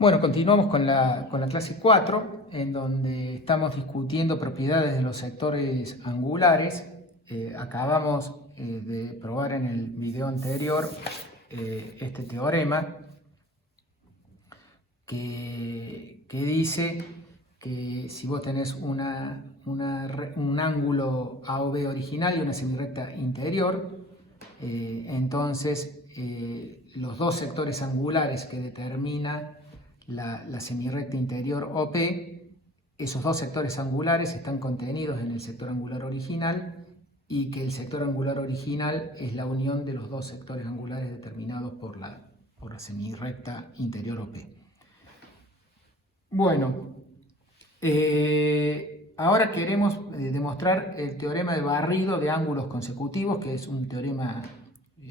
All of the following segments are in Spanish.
Bueno, continuamos con la clase 4, en donde estamos discutiendo propiedades de los sectores angulares. Acabamos de probar en el video anterior este teorema que dice que si vos tenés un ángulo AOB original y una semirrecta interior, entonces los dos sectores angulares que determina la semirrecta interior OP, esos dos sectores angulares están contenidos en el sector angular original y que el sector angular original es la unión de los dos sectores angulares determinados por la semirrecta interior OP. Bueno, ahora queremos demostrar el teorema de barrido de ángulos consecutivos, que es un teorema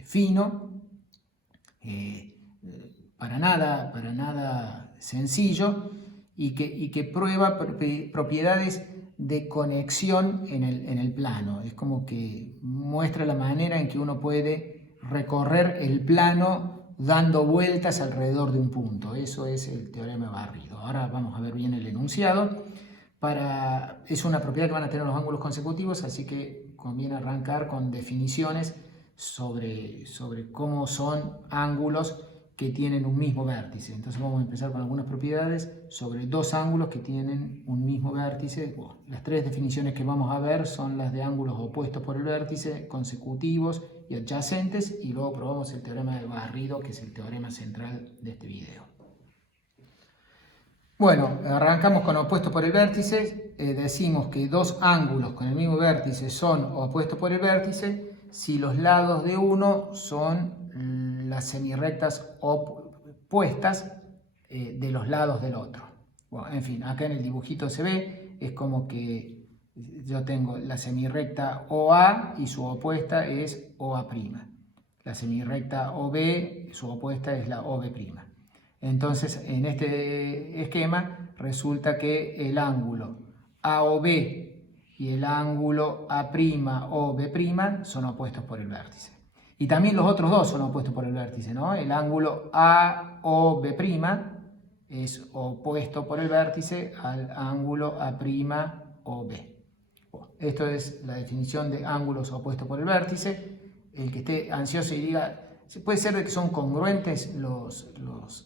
fino, para nada sencillo, y que prueba propiedades de conexión en el plano. Es como que muestra la manera en que uno puede recorrer el plano dando vueltas alrededor de un punto. Eso es el teorema de barrido. Ahora vamos a ver bien el enunciado. Es una propiedad que van a tener los ángulos consecutivos, así que conviene arrancar con definiciones sobre cómo son ángulos que tienen un mismo vértice. Entonces vamos a empezar con algunas propiedades sobre dos ángulos que tienen un mismo vértice. Bueno, las tres definiciones que vamos a ver son las de ángulos opuestos por el vértice, consecutivos y adyacentes, y luego probamos el teorema de barrido, que es el teorema central de este video. Bueno, arrancamos con opuestos por el vértice. Decimos que dos ángulos con el mismo vértice son opuestos por el vértice si los lados de uno son las semirrectas opuestas de los lados del otro. Bueno, en fin, acá en el dibujito se ve, es como que yo tengo la semirrecta OA y su opuesta es OA'. La semirrecta OB, su opuesta es la OB'. Entonces, en este esquema resulta que el ángulo AOB y el ángulo A'OB' son opuestos por el vértice. Y también los otros dos son opuestos por el vértice, ¿no? El ángulo AOB' es opuesto por el vértice al ángulo A'OB. Bueno, esto es la definición de ángulos opuestos por el vértice. El que esté ansioso y diga, ¿puede ser de que son congruentes los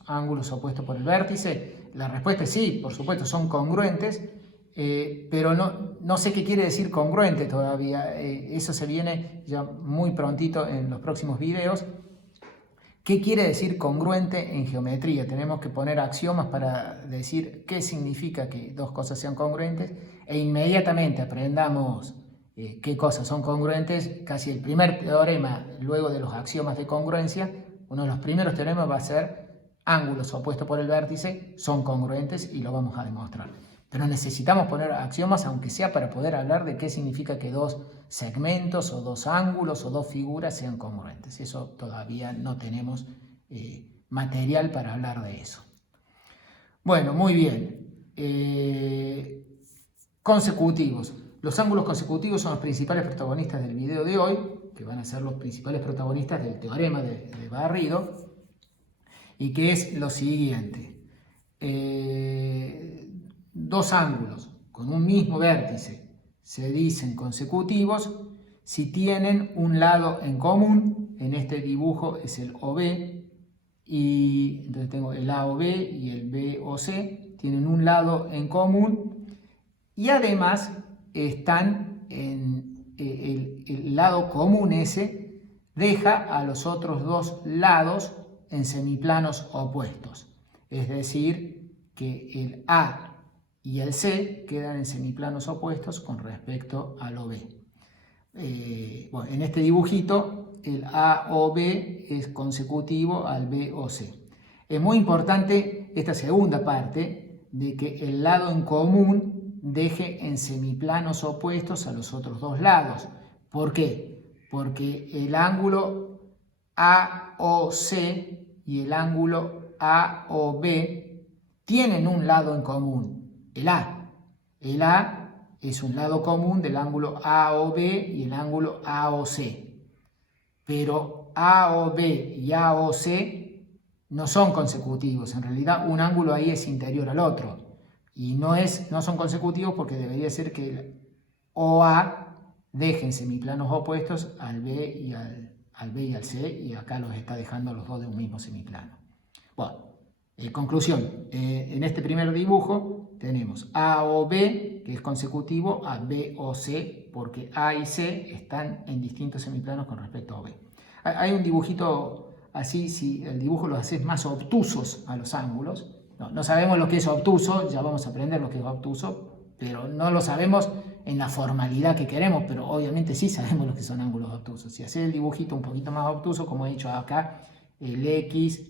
ángulos opuestos por el vértice? La respuesta es sí, por supuesto, son congruentes, pero no sé qué quiere decir congruente todavía. Eso se viene ya muy prontito en los próximos videos. ¿Qué quiere decir congruente en geometría? Tenemos que poner axiomas para decir qué significa que dos cosas sean congruentes, e inmediatamente aprendamos qué cosas son congruentes. Casi el primer teorema luego de los axiomas de congruencia, uno de los primeros teoremas va a ser ángulos opuestos por el vértice son congruentes, y lo vamos a demostrar. Pero necesitamos poner axiomas, aunque sea para poder hablar de qué significa que dos segmentos o dos ángulos o dos figuras sean congruentes. Eso todavía no tenemos material para hablar de eso. Bueno, muy bien. Consecutivos. Los ángulos consecutivos son los principales protagonistas del video de hoy, que van a ser los principales protagonistas del teorema de barrido, y que es lo siguiente. Dos ángulos con un mismo vértice se dicen consecutivos si tienen un lado en común. En este dibujo es el OB, y entonces tengo el AOB y el BOC, tienen un lado en común, y además están en el lado común ese deja a los otros dos lados en semiplanos opuestos, es decir, que el A y el C quedan en semiplanos opuestos con respecto al OB. Bueno, en este dibujito el AOB es consecutivo al BOC. Es muy importante esta segunda parte de que el lado en común deje en semiplanos opuestos a los otros dos lados. ¿Por qué? Porque el ángulo AOC y el ángulo AOB tienen un lado en común, el A. El A es un lado común del ángulo AOB y el ángulo AOC. Pero AOB y AOC no son consecutivos. En realidad un ángulo ahí es interior al otro. Y no son consecutivos porque debería ser que el OA dejen semiplanos opuestos al B y al C, y acá los está dejando los dos de un mismo semiplano. Bueno, conclusión, en este primer dibujo tenemos A o B, que es consecutivo a B o C, porque A y C están en distintos semiplanos con respecto a B. Hay un dibujito así, si el dibujo lo haces más obtusos a los ángulos. No sabemos lo que es obtuso, ya vamos a aprender lo que es obtuso, pero no lo sabemos en la formalidad que queremos, pero obviamente sí sabemos lo que son ángulos obtusos. Si haces el dibujito un poquito más obtuso, como he dicho acá, el X,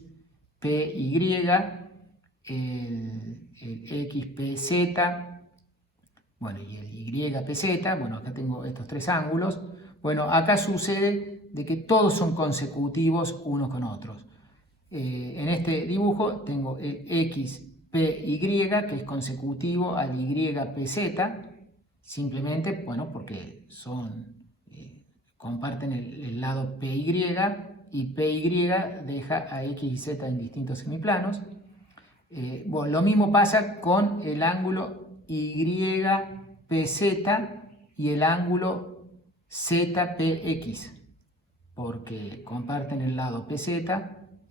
PY, el XPZ, bueno, y el YPZ, bueno, acá tengo estos tres ángulos. Bueno, acá sucede de que todos son consecutivos unos con otros. En este dibujo tengo el XPY, que es consecutivo al YPZ, simplemente, bueno, porque comparten el lado PY, y PY deja a X y Z en distintos semiplanos. Bueno, lo mismo pasa con el ángulo YPZ y el ángulo ZPX, porque comparten el lado PZ,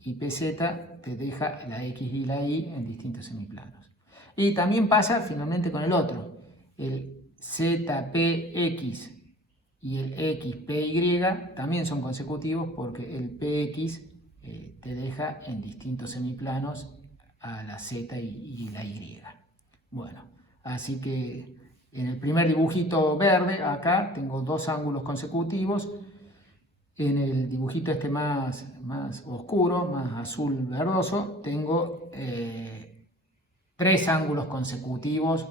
y PZ te deja la X y la Y en distintos semiplanos. Y también pasa finalmente con el otro, el ZPX y el XPY también son consecutivos porque el PX te deja en distintos semiplanos a la Z y la Y. Bueno, así que en el primer dibujito verde acá tengo dos ángulos consecutivos. En el dibujito este más oscuro, más azul verdoso, tengo tres ángulos consecutivos,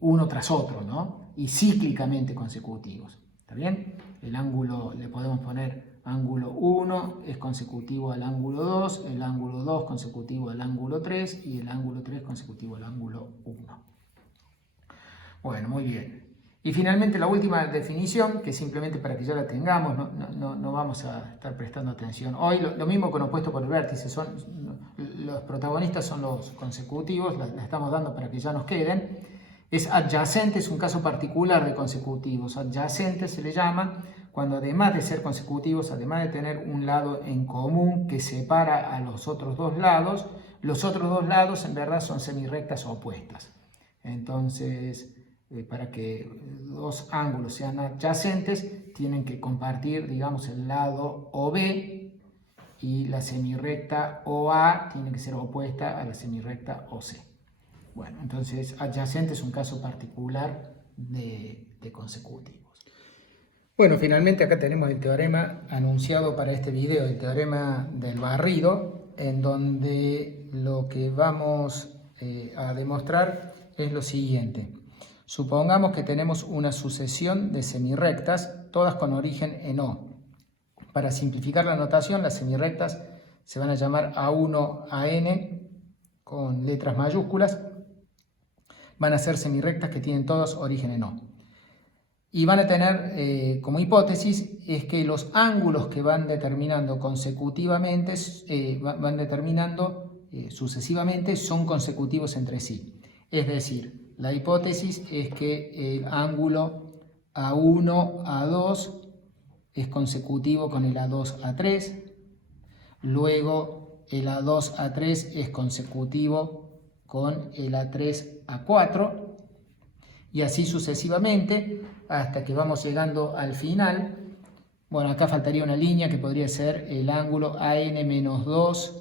uno tras otro, ¿no? Y cíclicamente consecutivos. ¿Está bien? El ángulo, le podemos poner ángulo 1 es consecutivo al ángulo 2, el ángulo 2 consecutivo al ángulo 3 y el ángulo 3 consecutivo al ángulo 1. Bueno, muy bien. Y finalmente la última definición, que simplemente para que ya la tengamos, no vamos a estar prestando atención. Hoy lo mismo con opuesto por el vértice, los protagonistas son los consecutivos, la estamos dando para que ya nos queden. Es adyacente, es un caso particular de consecutivos. Adyacente se le llama cuando además de ser consecutivos, además de tener un lado en común que separa a los otros dos lados en verdad son semirrectas opuestas. Entonces, para que dos ángulos sean adyacentes, tienen que compartir, digamos, el lado OB, y la semirrecta OA tiene que ser opuesta a la semirrecta OC. Bueno, entonces adyacente es un caso particular de consecutivos. Bueno, finalmente acá tenemos el teorema anunciado para este video, el teorema del barrido, en donde lo que vamos a demostrar es lo siguiente. Supongamos que tenemos una sucesión de semirrectas, todas con origen en O. Para simplificar la notación, las semirrectas se van a llamar A1, AN, con letras mayúsculas. Van a ser semirrectas que tienen todas origen en O. Y van a tener como hipótesis es que los ángulos que van determinando consecutivamente, sucesivamente, son consecutivos entre sí. Es decir, la hipótesis es que el ángulo A1, A2 es consecutivo con el A2, A3. Luego el A2, A3 es consecutivo con el A3, A4. Y así sucesivamente hasta que vamos llegando al final. Bueno, acá faltaría una línea que podría ser el ángulo AN-2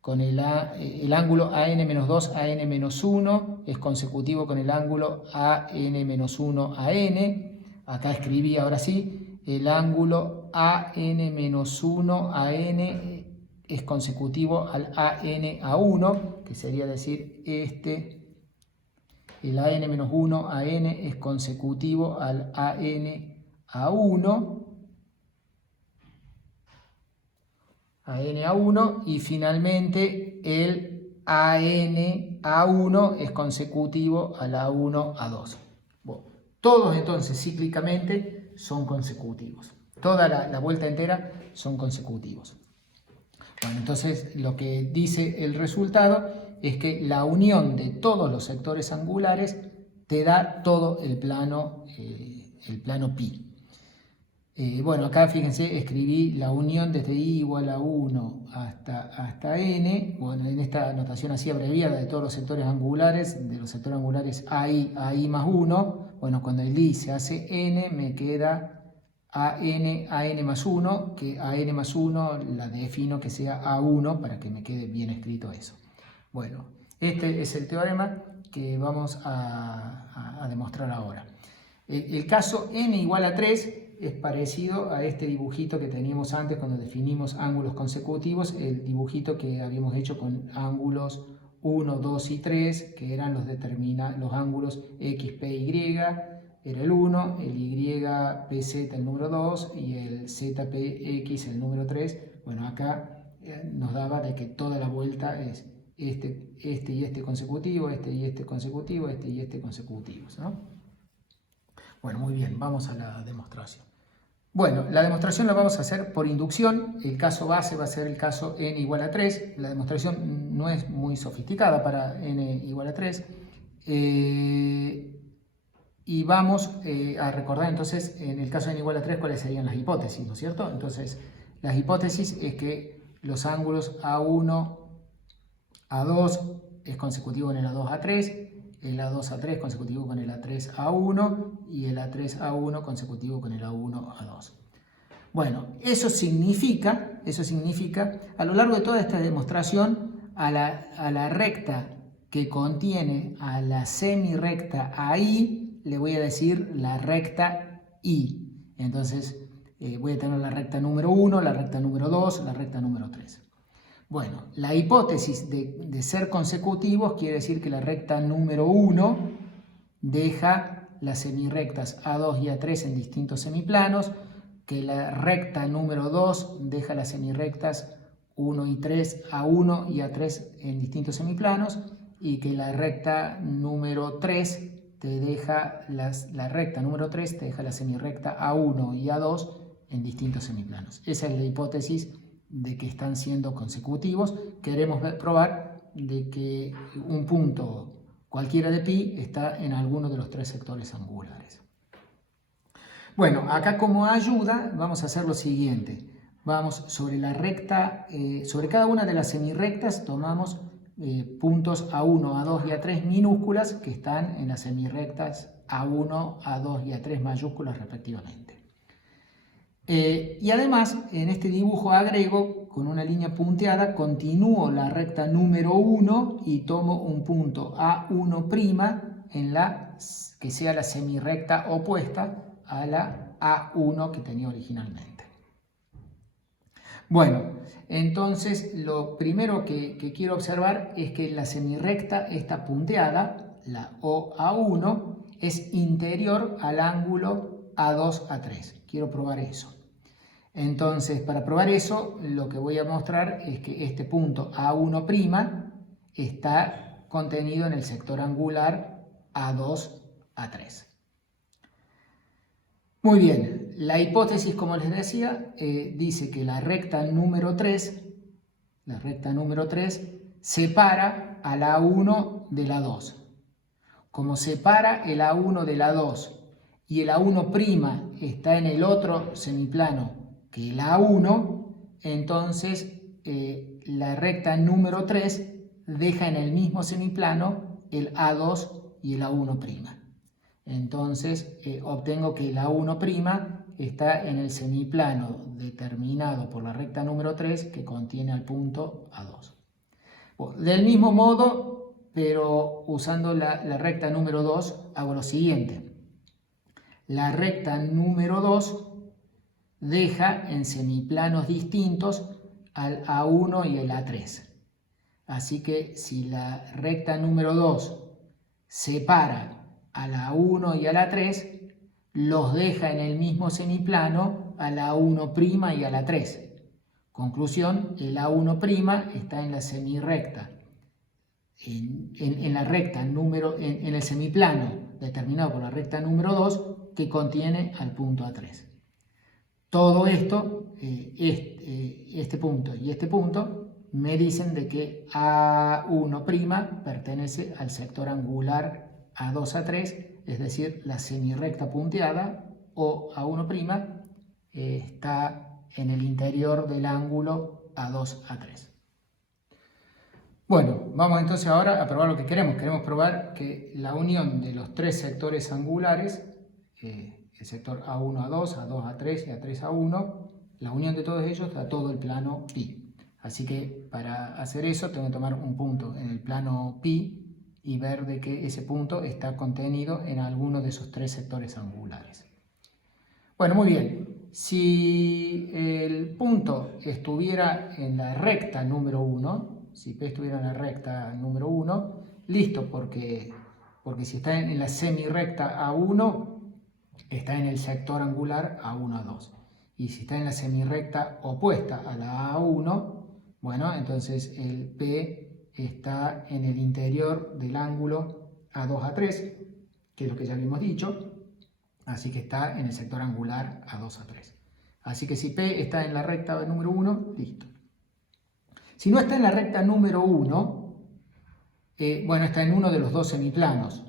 con el ángulo AN-2, AN-1 es consecutivo con el ángulo AN-1, AN. Acá escribí ahora sí, el ángulo AN-1, AN es consecutivo al AN-A1, que sería decir el AN-1, AN es consecutivo al AN-A1, y finalmente el AN-A1 es consecutivo al A1, A2. Bueno, todos entonces cíclicamente son consecutivos. Toda la vuelta entera son consecutivos. Bueno, entonces lo que dice el resultado es que la unión de todos los sectores angulares te da todo el plano pi. Bueno, acá fíjense, escribí la unión desde i igual a 1 hasta n. Bueno, en esta notación así abreviada de todos los sectores angulares, de los sectores angulares a i más 1. Bueno, cuando el i se hace n, me queda a n más 1, que a n más 1 la defino que sea a1 para que me quede bien escrito eso. Bueno, este es el teorema que vamos a demostrar ahora. El caso n igual a 3 es parecido a este dibujito que teníamos antes cuando definimos ángulos consecutivos, el dibujito que habíamos hecho con ángulos 1, 2 y 3, que eran los ángulos x, p, y, era el 1, el y, p, z, el número 2, y el z, p, x, el número 3. Bueno, acá nos daba de que toda la vuelta es este y este consecutivo, este y este consecutivo, este y este consecutivos, ¿no? Bueno, muy bien, vamos a la demostración. Bueno, la demostración la vamos a hacer por inducción. El caso base va a ser el caso n igual a 3. La demostración no es muy sofisticada para n igual a 3. Y vamos a recordar entonces, en el caso de n igual a 3, cuáles serían las hipótesis, ¿no es cierto? Entonces, las hipótesis es que los ángulos A1, A2 es consecutivo con el A2, A3, el A2, A3 consecutivo con el A3, A1 y el A3, A1 consecutivo con el A1, A2. Bueno, eso significa, a lo largo de toda esta demostración, a la recta que contiene a la semirrecta AI, le voy a decir la recta I. Entonces, voy a tener la recta número 1, la recta número 2, la recta número 3. Bueno, la hipótesis de ser consecutivos quiere decir que la recta número 1 deja las semirrectas A2 y A3 en distintos semiplanos, que la recta número 2 deja las semirrectas 1 y 3, A1 y A3 en distintos semiplanos, y que la recta número 3 te deja la recta número 3 te deja la semirrecta A1 y A2 en distintos semiplanos. Esa es la hipótesis de que están siendo consecutivos. Queremos probar de que un punto cualquiera de pi está en alguno de los tres sectores angulares. Bueno, acá como ayuda vamos a hacer lo siguiente. Vamos sobre la recta, sobre cada una de las semirrectas tomamos puntos A1, A2 y A3 minúsculas que están en las semirrectas A1, A2 y A3 mayúsculas respectivamente. Y además, en este dibujo agrego con una línea punteada, continúo la recta número 1 y tomo un punto A1' en que sea la semirrecta opuesta a la A1 que tenía originalmente. Bueno, entonces lo primero que quiero observar es que la semirrecta esta punteada, la OA1, es interior al ángulo A2-A3. Quiero probar eso. Entonces, para probar eso, lo que voy a mostrar es que este punto A1' está contenido en el sector angular A2-A3. Muy bien, la hipótesis, como les decía, dice que la recta número 3 separa al A1 de la 2. Como separa el A1 de la 2 y el A1' está en el otro semiplano que el A1, entonces la recta número 3 deja en el mismo semiplano el A2 y el A1'. Entonces obtengo que el A1' está en el semiplano determinado por la recta número 3 que contiene al punto A2. Bueno, del mismo modo, pero usando la recta número 2, hago lo siguiente. La recta número 2 deja en semiplanos distintos al A1 y el A3. Así que si la recta número 2 separa a la A1 y a la 3, los deja en el mismo semiplano a la A1' y a la 3. Conclusión, el A1' está en la semirrecta, en la recta en el semiplano determinado por la recta número 2 que contiene al punto A3. todo esto, este punto y este punto, me dicen de que A1' pertenece al sector angular A2, A3, es decir, la semirrecta punteada, o A1' está en el interior del ángulo A2, A3. Bueno, vamos entonces ahora a probar lo que queremos. Queremos probar que la unión de los tres sectores angulares, el sector A1, A2, A2, A3 y A3, A1, la unión de todos ellos da todo el plano pi. Así que para hacer eso tengo que tomar un punto en el plano pi y ver de que ese punto está contenido en alguno de esos tres sectores angulares. Bueno, muy bien. Si el punto estuviera en la recta número 1, si P estuviera en la recta número 1, listo, porque si está en la semirrecta A1, está en el sector angular A1, A2. Y si está en la semirrecta opuesta a la A1, bueno, entonces el P está en el interior del ángulo A2, A3, que es lo que ya habíamos dicho. Así que está en el sector angular A2, A3. Así que si P está en la recta número 1, listo. Si no está en la recta número 1, bueno, está en uno de los dos semiplanos.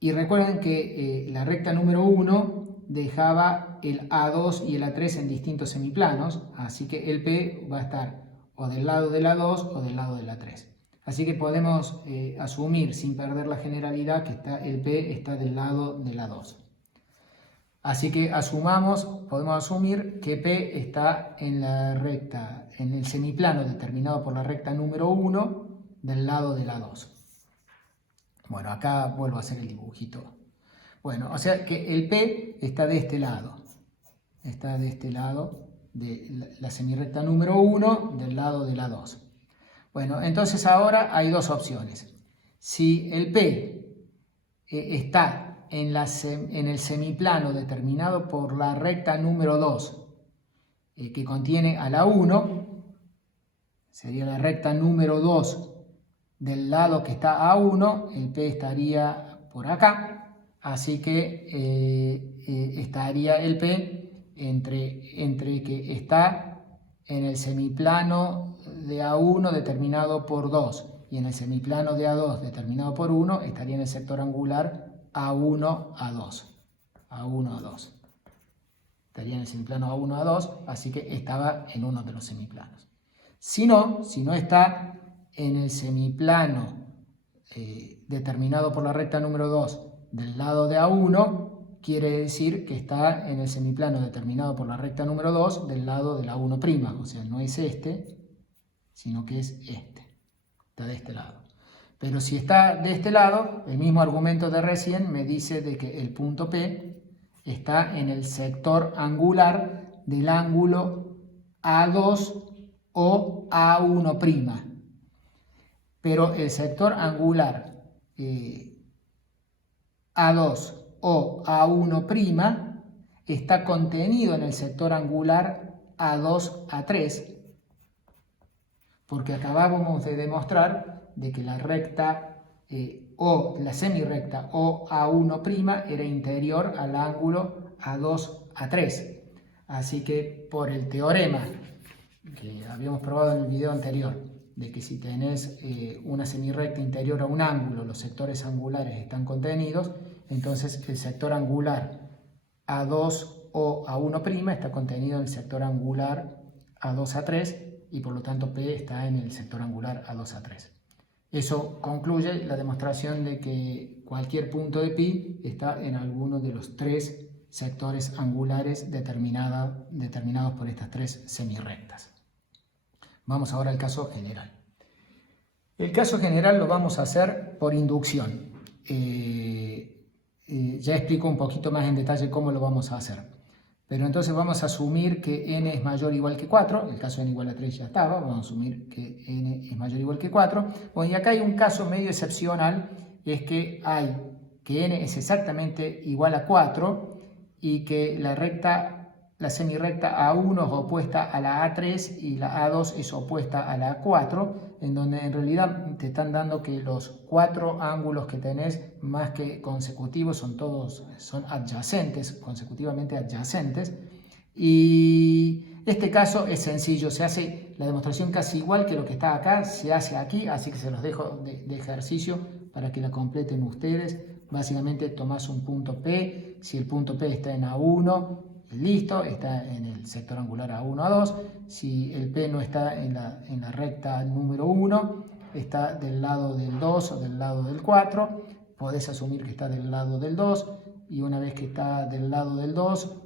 Y recuerden que la recta número 1 dejaba el A2 y el A3 en distintos semiplanos, así que el P va a estar o del lado del A2 o del lado del A3. Así que podemos asumir, sin perder la generalidad, que el P está del lado del A2. Así que podemos asumir que P está en la recta, en el semiplano determinado por la recta número 1 del lado de la 2. Bueno, acá vuelvo a hacer el dibujito. Bueno, o sea que el P está de este lado. Está de este lado de la semirrecta número 1 del lado de la 2. Bueno, entonces ahora hay dos opciones. Si el P está en el semiplano determinado por la recta número 2, que contiene a la 1, sería la recta número 2 del lado que está A1, el P estaría por acá, así que estaría el P entre que está en el semiplano de A1 determinado por 2 y en el semiplano de A2 determinado por 1, estaría en el sector angular A1, A2. A1, A2. Estaría en el semiplano A1, A2, así que estaba en uno de los semiplanos. Si no está en el semiplano determinado por la recta número 2 del lado de A1, quiere decir que está en el semiplano determinado por la recta número 2 del lado de la 1', o sea, no es este, sino que es este. Está de este lado. Pero si está de este lado, el mismo argumento de recién me dice de que el punto P está en el sector angular del ángulo A2 o A1'. Pero el sector angular A2 o A1' está contenido en el sector angular A2, A3, porque acabábamos de demostrar de que la recta o la semirrecta o A1' era interior al ángulo A2, A3. Así que por el teorema que habíamos probado en el video anterior, de que si tenés una semirrecta interior a un ángulo, los sectores angulares están contenidos, entonces el sector angular A2 o A1' está contenido en el sector angular A2, A3 y por lo tanto P está en el sector angular A2, A3. Eso concluye la demostración de que cualquier punto de pi está en alguno de los tres sectores angulares determinados por estas tres semirrectas. Vamos ahora al caso general. El caso general lo vamos a hacer por inducción. Ya explico un poquito más en detalle cómo lo vamos a hacer. Pero entonces vamos a asumir que n es mayor o igual que 4, el caso n igual a 3 ya estaba, vamos a asumir que n es mayor o igual que 4. Bueno, y acá hay un caso medio excepcional, es que n es exactamente igual a 4 y que la semirrecta A1 es opuesta a la A3 y la A2 es opuesta a la A4, en donde en realidad te están dando que los 4 ángulos que tenés más que consecutivos son adyacentes, consecutivamente adyacentes, Y este caso es sencillo, se hace la demostración casi igual que lo que está acá, se hace aquí, así que se los dejo de ejercicio para que la completen ustedes. Básicamente tomás un punto P, si el punto P está en A1, listo, está en el sector angular A1, A2. Si el P no está en la recta número 1, está del lado del 2 o del lado del 4, podés asumir que está del lado del 2, y una vez que está del lado del 2,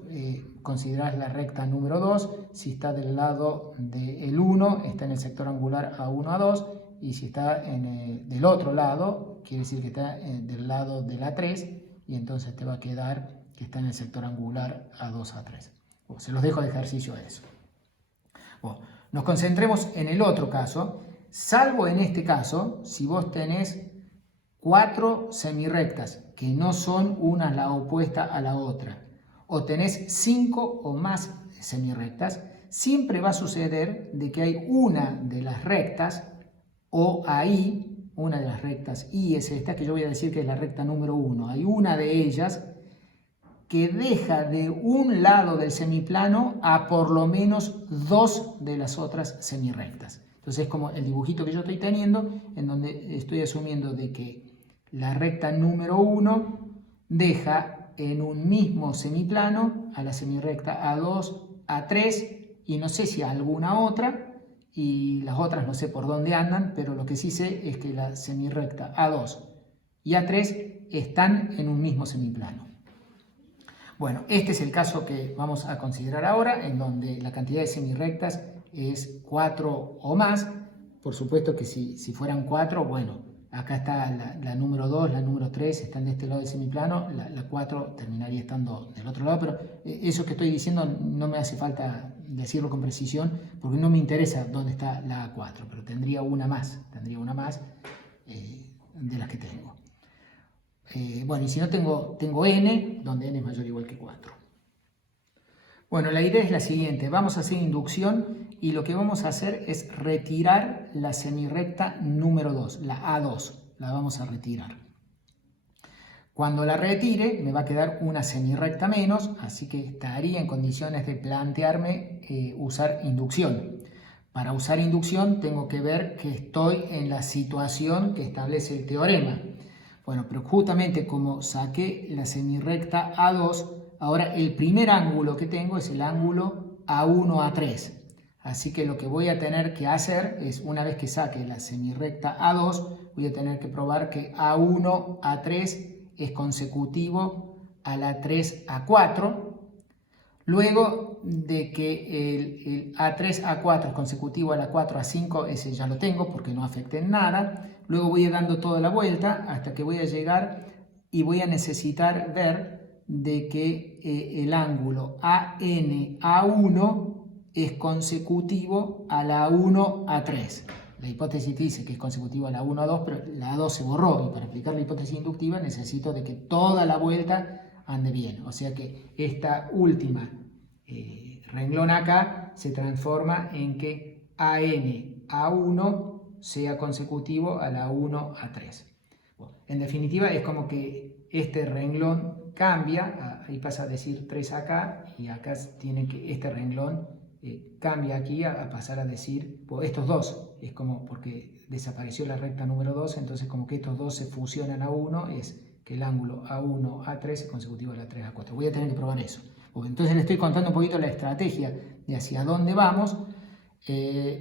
considerás la recta número 2, si está del lado del 1, está en el sector angular A1, A2, y si está del otro lado, quiere decir que está del lado de la 3, y entonces te va a quedar que está en el sector angular A2, A3. Bueno, se los dejo de ejercicio a eso. Bueno, nos concentremos en el otro caso, salvo en este caso, si vos tenés 4 semirrectas que no son una la opuesta a la otra, o tenés 5 o más semirrectas, siempre va a suceder de que hay una de las rectas, o ahí, una de las rectas, y es esta que yo voy a decir que es la recta número 1, hay una de ellas que deja de un lado del semiplano a por lo menos 2 de las otras semirrectas. Entonces es como el dibujito que yo estoy teniendo, en donde estoy asumiendo de que la recta número 1 deja en un mismo semiplano a la semirrecta A2, A3 y no sé si a alguna otra, y las otras no sé por dónde andan, pero lo que sí sé es que la semirrecta A2 y A3 están en un mismo semiplano. Bueno, este es el caso que vamos a considerar ahora, en donde la cantidad de semirrectas es 4 o más. Por supuesto que si fueran 4, bueno, acá está la número 2, la número 3, están de este lado del semiplano, la 4 terminaría estando del otro lado, pero eso que estoy diciendo no me hace falta decirlo con precisión, porque no me interesa dónde está la 4, pero tendría una más de las que tengo. Bueno, y si no tengo n, donde n es mayor o igual que 4. Bueno, la idea es la siguiente, vamos a hacer inducción y lo que vamos a hacer es retirar la semirrecta número 2, la A2, la vamos a retirar. Cuando la retire me va a quedar una semirrecta menos, así que estaría en condiciones de plantearme usar inducción. Para usar inducción tengo que ver que estoy en la situación que establece el teorema. Bueno, pero justamente como saqué la semirrecta A2, ahora el primer ángulo que tengo es el ángulo A1, A3. Así que lo que voy a tener que hacer es, una vez que saque la semirrecta A2, voy a tener que probar que A1, A3 es consecutivo a la 3, A4. Luego de que el A3, A4 es consecutivo a la 4, A5, ese ya lo tengo porque no afecta en nada. Luego voy a ir dando toda la vuelta hasta que voy a llegar y voy a necesitar ver de que el ángulo AN, A1 es consecutivo a la 1, A3. La hipótesis dice que es consecutivo a la 1, A2, pero la A2 se borró y para aplicar la hipótesis inductiva necesito de que toda la vuelta ande bien. O sea que esta última renglón acá se transforma en que AN, A1 sea consecutivo a la 1, A3. Bueno, en definitiva es como que este renglón cambia, ahí pasa a decir 3 acá y acá tiene que este renglón cambia aquí a pasar a decir estos dos, es como porque desapareció la recta número 2, entonces como que estos dos se fusionan a 1, es que el ángulo A1, A3 es consecutivo a la 3, A4. Voy a tener que probar eso. Entonces le estoy contando un poquito la estrategia de hacia dónde vamos.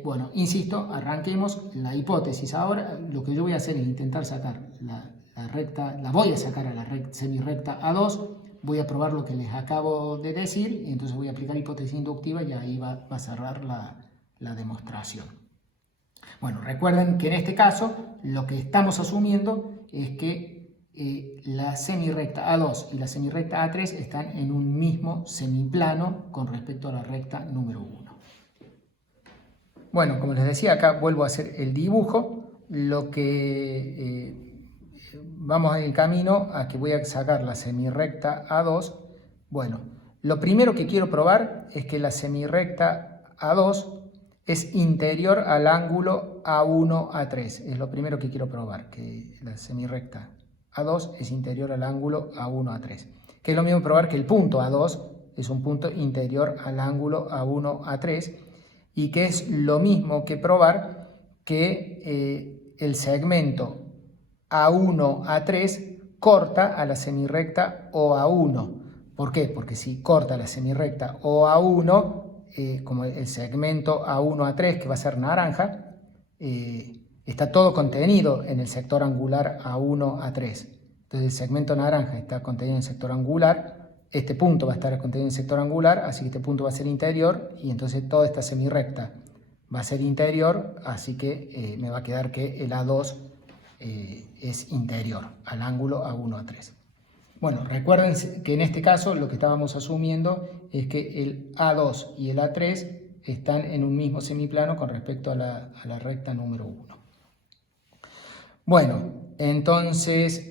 Bueno, insisto, arranquemos la hipótesis. Ahora lo que yo voy a hacer es intentar sacar la recta, la voy a sacar a la semirrecta A2, voy a probar lo que les acabo de decir y entonces voy a aplicar hipótesis inductiva y ahí va a cerrar la demostración. Bueno, recuerden que en este caso lo que estamos asumiendo es que la semirrecta A2 y la semirrecta A3 están en un mismo semiplano con respecto a la recta número 1. Bueno, como les decía, acá vuelvo a hacer el dibujo. Lo que vamos en el camino a que voy a sacar la semirrecta A2. Bueno, lo primero que quiero probar es que la semirrecta A2 es interior al ángulo A1, A3. Es lo primero que quiero probar, que la semirrecta A2 es interior al ángulo A1, A3. Que es lo mismo probar que el punto A2 es un punto interior al ángulo A1, A3, y que es lo mismo que probar que el segmento A1, A3 corta a la semirrecta OA1. ¿Por qué? Porque si corta la semirrecta OA1, como el segmento A1, A3, que va a ser naranja, está todo contenido en el sector angular A1, A3. Entonces el segmento naranja está contenido en el sector angular, este punto va a estar contenido en el sector angular, así que este punto va a ser interior, y entonces toda esta semirrecta va a ser interior, así que me va a quedar que el A2 es interior al ángulo A1, A3. Bueno, recuerden que en este caso lo que estábamos asumiendo es que el A2 y el A3 están en un mismo semiplano con respecto a la recta número 1. Bueno, entonces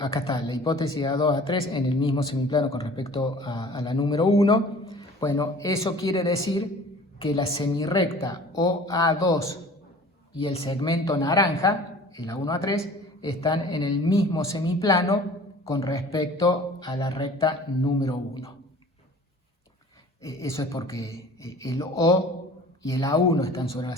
acá está la hipótesis A2, A3 en el mismo semiplano con respecto a la número 1. Bueno, eso quiere decir que la semirrecta OA2 y el segmento naranja, el A1, A3, están en el mismo semiplano con respecto a la recta número 1. Eso es porque el O y el A1 están sobre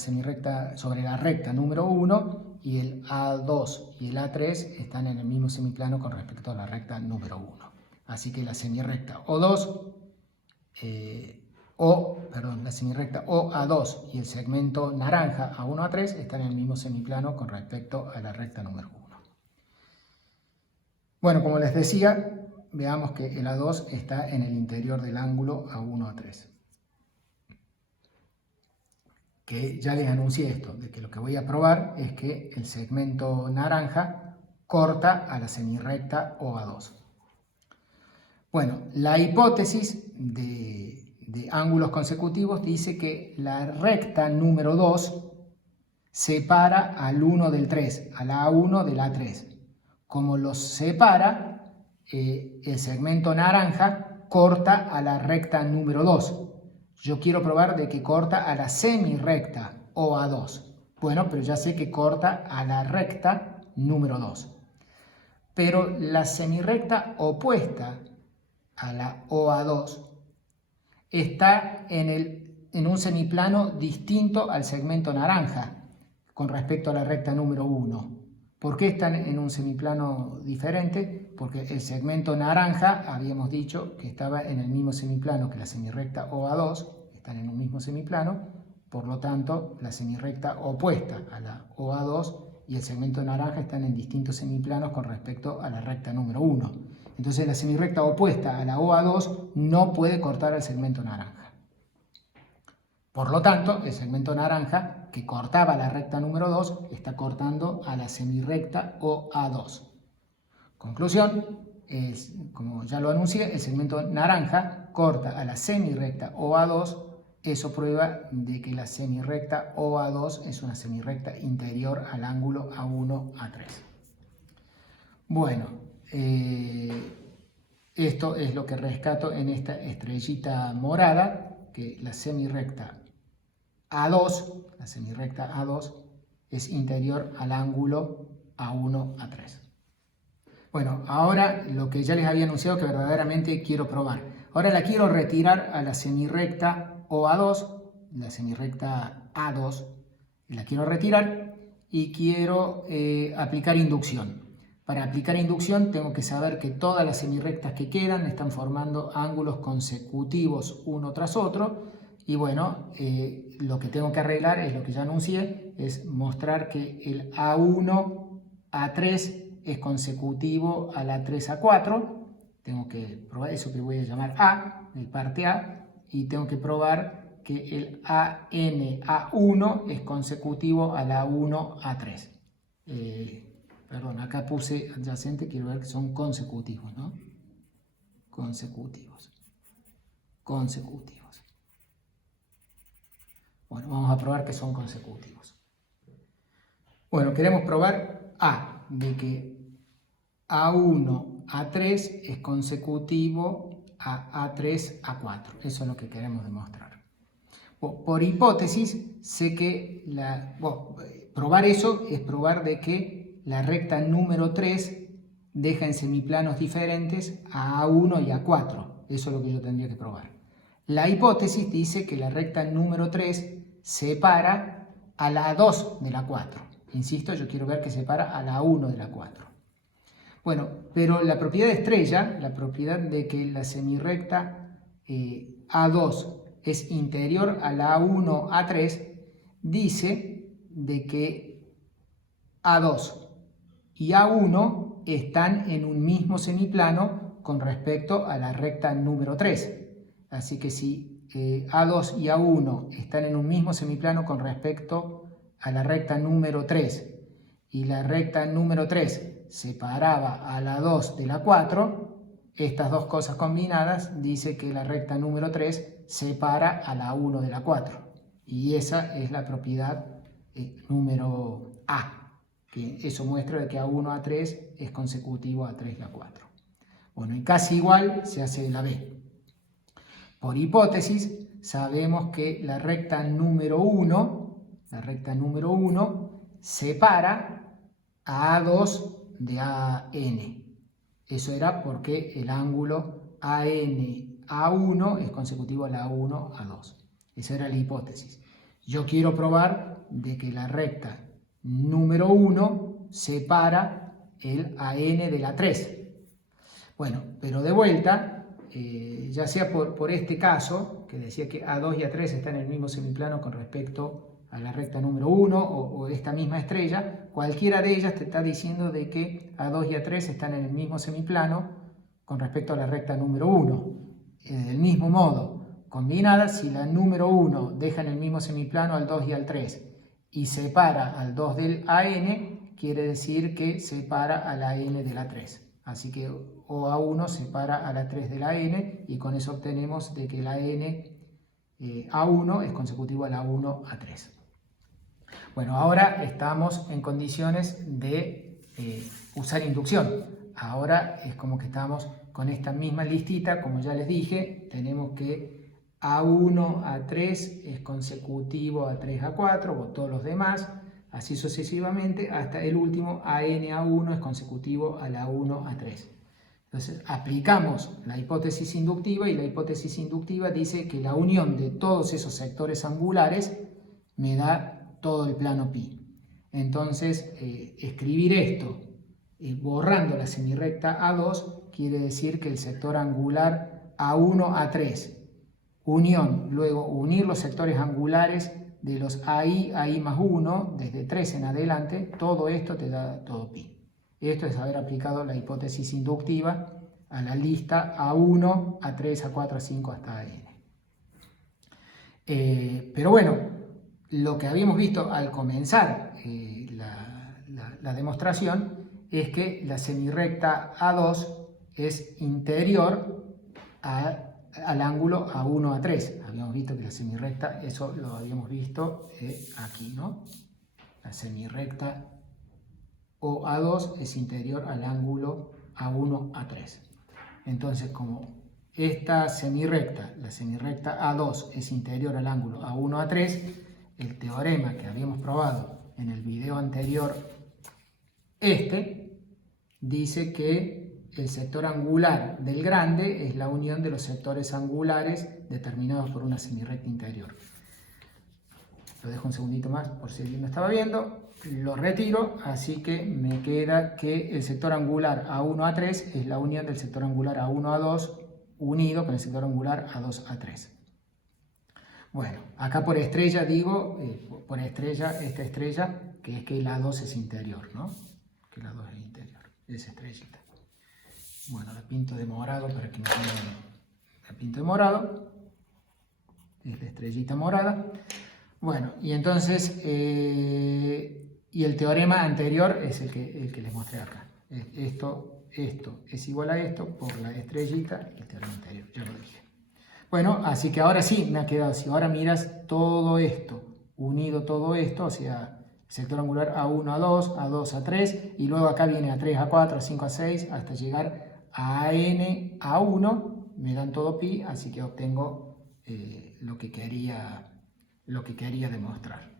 la recta número 1, y el A2 y el A3 están en el mismo semiplano con respecto a la recta número 1. Así que la semirrecta O2, la semirrecta OA2 y el segmento naranja A1, A3 están en el mismo semiplano con respecto a la recta número 1. Bueno, como les decía, veamos que el A2 está en el interior del ángulo A1, A3. Que ya les anuncié esto, de que lo que voy a probar es que el segmento naranja corta a la semirrecta OA2. Bueno, la hipótesis de ángulos consecutivos dice que la recta número 2 separa al 1 del 3, al A1 del A3. Como los separa, el segmento naranja corta a la recta número 2. Yo quiero probar de que corta a la semirrecta OA2. Bueno, pero ya sé que corta a la recta número 2. Pero la semirrecta opuesta a la OA2 está en un semiplano distinto al segmento naranja con respecto a la recta número 1. ¿Por qué están en un semiplano diferente? Porque el segmento naranja, habíamos dicho que estaba en el mismo semiplano que la semirrecta OA2, están en un mismo semiplano, por lo tanto, la semirrecta opuesta a la OA2 y el segmento naranja están en distintos semiplanos con respecto a la recta número 1. Entonces, la semirrecta opuesta a la OA2 no puede cortar al segmento naranja. Por lo tanto, el segmento naranja, que cortaba la recta número 2, está cortando a la semirrecta OA2. Conclusión, como ya lo anuncié, el segmento naranja corta a la semirrecta OA2. Eso prueba de que la semirrecta OA2 es una semirrecta interior al ángulo A1, A3. Bueno, esto es lo que rescato en esta estrellita morada, que la semirrecta A2 es interior al ángulo A1, A3. Bueno, ahora lo que ya les había anunciado que verdaderamente quiero probar. Ahora la quiero retirar a la semirrecta OA2, la semirrecta A2, la quiero retirar y quiero aplicar inducción. Para aplicar inducción tengo que saber que todas las semirrectas que quedan están formando ángulos consecutivos uno tras otro. Y bueno, lo que tengo que arreglar es lo que ya anuncié, es mostrar que el A1, A3 es consecutivo a la 3A4. Tengo que probar eso que voy a llamar A, el parte A, y tengo que probar que el AN-A1 es consecutivo a la 1A3. Perdón, acá puse adyacente, quiero ver que son consecutivos, ¿no? Consecutivos. Bueno, vamos a probar que son consecutivos. Bueno, queremos probar A, de que A1, A3 es consecutivo a A3, A4. Eso es lo que queremos demostrar. Por hipótesis, sé que probar eso es probar de que la recta número 3 deja en semiplanos diferentes a A1 y A4. Eso es lo que yo tendría que probar. La hipótesis dice que la recta número 3 separa a la 2 de la 4. Insisto, yo quiero ver que separa a la 1 de la 4. Bueno, pero la propiedad de estrella, la propiedad de que la semirrecta A2 es interior a la A1, A3, dice de que A2 y A1 están en un mismo semiplano con respecto a la recta número 3. Así que si A2 y A1 están en un mismo semiplano con respecto a la recta número 3 y la recta número 3 separaba a la 2 de la 4, estas dos cosas combinadas dice que la recta número 3 separa a la 1 de la 4. Y esa es la propiedad número A, que eso muestra de que A1, A3 es consecutivo a 3 y a 4. Bueno, y casi igual se hace la B. Por hipótesis, sabemos que la recta número 1 separa a A2 de AN. Eso era porque el ángulo AN-A1 es consecutivo a la A1-A2. Esa era la hipótesis. Yo quiero probar de que la recta número 1 separa el AN de la 3. Bueno, pero de vuelta, ya sea por este caso, que decía que A2 y A3 están en el mismo semiplano con respecto a la recta número 1 o esta misma estrella, cualquiera de ellas te está diciendo de que A2 y A3 están en el mismo semiplano con respecto a la recta número 1. Del mismo modo, combinadas, si la número 1 deja en el mismo semiplano al 2 y al 3 y separa al 2 del AN, quiere decir que separa a la N de la 3. Así que o A1 separa a la 3 de la N y con eso obtenemos de que la N A1 es consecutivo a la 1 A3. Bueno, ahora estamos en condiciones de usar inducción. Ahora es como que estamos con esta misma listita, como ya les dije, tenemos que A1, A3 es consecutivo a 3, A4, o todos los demás, así sucesivamente, hasta el último, AN-A1 es consecutivo a la 1, A3. Entonces, aplicamos la hipótesis inductiva y la hipótesis inductiva dice que la unión de todos esos sectores angulares me da todo el plano pi. Entonces, escribir esto borrando la semirrecta A2 quiere decir que el sector angular A1, A3, unión, luego unir los sectores angulares de los AI más 1, desde 3 en adelante, todo esto te da todo pi. Esto es haber aplicado la hipótesis inductiva a la lista A1, A3, A4, A5 hasta AN. Pero bueno, lo que habíamos visto al comenzar la demostración es que la semirrecta A2 es interior al ángulo A1, A3. Habíamos visto que la semirrecta, eso lo habíamos visto aquí, ¿no? La semirrecta OA2 es interior al ángulo A1, A3. Entonces, como esta semirrecta, la semirrecta A2 es interior al ángulo A1, A3, el teorema que habíamos probado en el video anterior, dice que el sector angular del grande es la unión de los sectores angulares determinados por una semirrecta interior. Lo dejo un segundito más por si alguien no estaba viendo. Lo retiro, así que me queda que el sector angular A1, A3 es la unión del sector angular A1, A2 unido con el sector angular A2, A3. Bueno, acá por estrella digo, por estrella, esta estrella, que es que el A2 es interior, ¿no? Que el A2 es interior, esa estrellita. Bueno, la pinto de morado para que me entiendan. La pinto de morado, es la estrellita morada. Bueno, y entonces, y el teorema anterior es el que les mostré acá. Esto es igual a esto por la estrellita y el teorema anterior, ya lo dije. Bueno, así que ahora sí me ha quedado, si ahora miras todo esto, unido todo esto, o sea, sector angular A1, A2, A2, A3, y luego acá viene A3, A4, A5, A6, hasta llegar a AN, A1, me dan todo pi, así que obtengo lo que quería demostrar.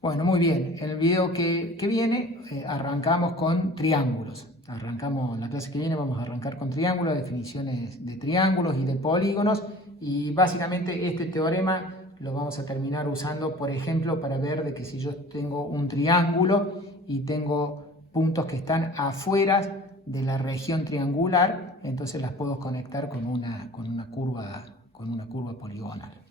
Bueno, muy bien, en el video que viene arrancamos con triángulos. Arrancamos, la clase que viene vamos a arrancar con triángulos, definiciones de triángulos y de polígonos, y básicamente este teorema lo vamos a terminar usando, por ejemplo, para ver de que si yo tengo un triángulo y tengo puntos que están afuera de la región triangular, entonces las puedo conectar con una curva poligonal.